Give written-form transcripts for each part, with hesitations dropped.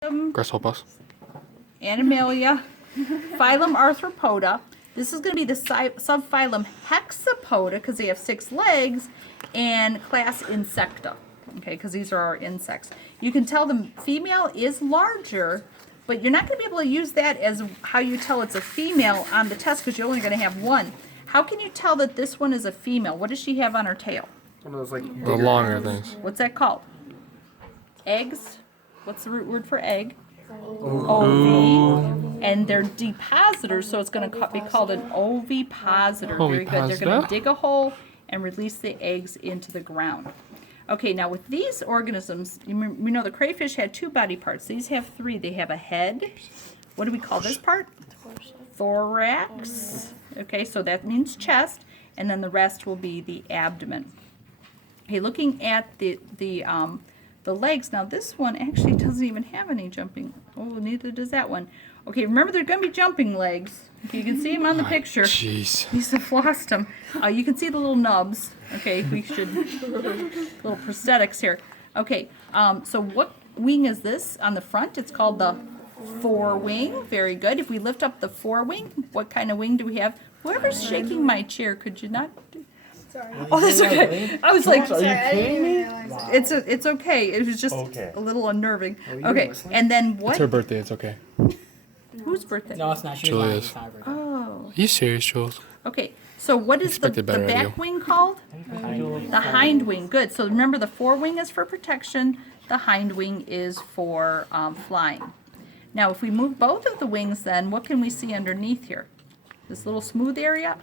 Grasshoppers. Animalia, phylum Arthropoda. This is going to be the subphylum Hexapoda because they have 6 legs, and class Insecta. Okay, because these are our insects. You can tell the female is larger, but you're not going to be able to use that as how you tell it's a female on the test because you're only going to have one. How can you tell that this one is a female? What does she have on her tail? One of those like The longer things. What's that called? Eggs? What's the root word for egg? Ov. And they're depositors, so it's going to be called an ovipositor. Very good. They're going to dig a hole and release the eggs into the ground. Okay, now with these organisms, we know the crayfish had 2 body parts. These have 3. They have a head. What do we call this part? Thorax. Okay, so that means chest, and then the rest will be the abdomen. Okay, looking at the legs. Now this one actually doesn't even have any jumping. Oh, neither does that one. Okay, remember they're going to be jumping legs. Okay, you can see them on the picture. Jeez. He's flossed them. You can see the little nubs. Okay, we should little prosthetics here. Okay, so what wing is this on the front? It's called the forewing. Very good. If we lift up the forewing, what kind of wing do we have? Whoever's shaking my chair, could you not? Sorry. Oh, that's okay. I was like, Sorry, I didn't even realize that. it's okay. It was just Okay. a little unnerving. Okay, and then It's what? her birthday. It's okay. Whose birthday? No, it's not. She's Julia's. lying. It's not her birthday. Oh. Are you serious, Jules? Okay, so what is the Expected better out of back you. wing called? The hind wing. Good. So remember, the forewing is for protection. The hind wing is for flying. Now, if we move both of the wings, then what can we see underneath here? This little smooth area.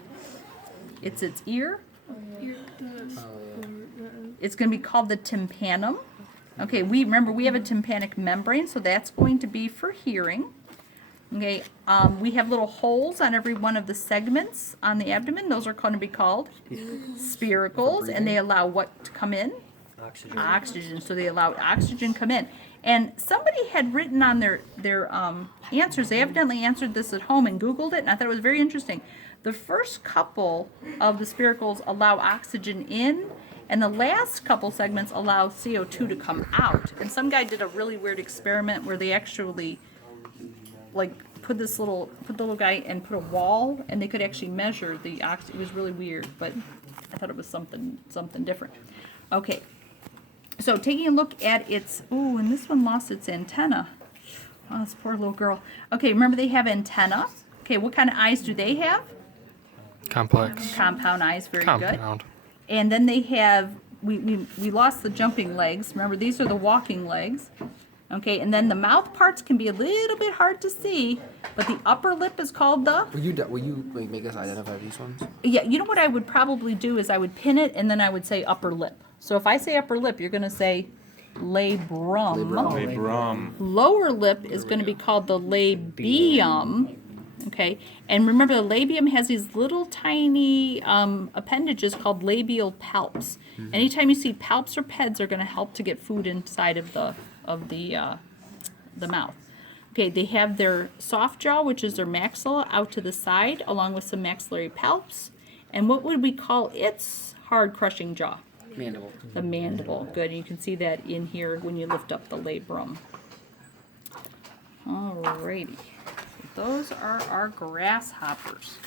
It's its ear. It's going to be called the tympanum. Okay, we have a tympanic membrane, so that's going to be for hearing. Okay, we have little holes on every one of the segments on the abdomen. Those are going to be called spiracles, and they allow what to come in? Oxygen. Oxygen. So they allow oxygen come in. And somebody had written on their answers, they evidently answered this at home and Googled it, and I thought it was very interesting. The first couple of the spiracles allow oxygen in, and the last couple segments allow CO2 to come out. And some guy did a really weird experiment where they actually like put the little guy and put a wall, and they could actually measure the oxygen. It was really weird, but I thought it was something different. Okay, so taking a look at its, ooh, and this one lost its antenna. Oh, this poor little girl. Okay, remember they have antenna. Okay, what kind of eyes do they have? Complex. Compound eyes, very good. Compound. And then they have, we lost the jumping legs. Remember, these are the walking legs. Okay, and then the mouth parts can be a little bit hard to see, but the upper lip is called the... Will you like make us identify these ones? Yeah, you know what I would probably do is I would pin it, and then I would say upper lip. So if I say upper lip, you're going to say labrum. Labrum. Lower lip is going to be called the labium. Okay, and remember the labium has these little tiny appendages called labial palps. Anytime you see palps or peds, are going to help to get food inside of the mouth. Okay, they have their soft jaw, which is their maxilla, out to the side, along with some maxillary palps. And what would we call its hard crushing jaw? Mandible. The mandible. Good. And you can see that in here when you lift up the labrum. Alrighty. Those are our grasshoppers.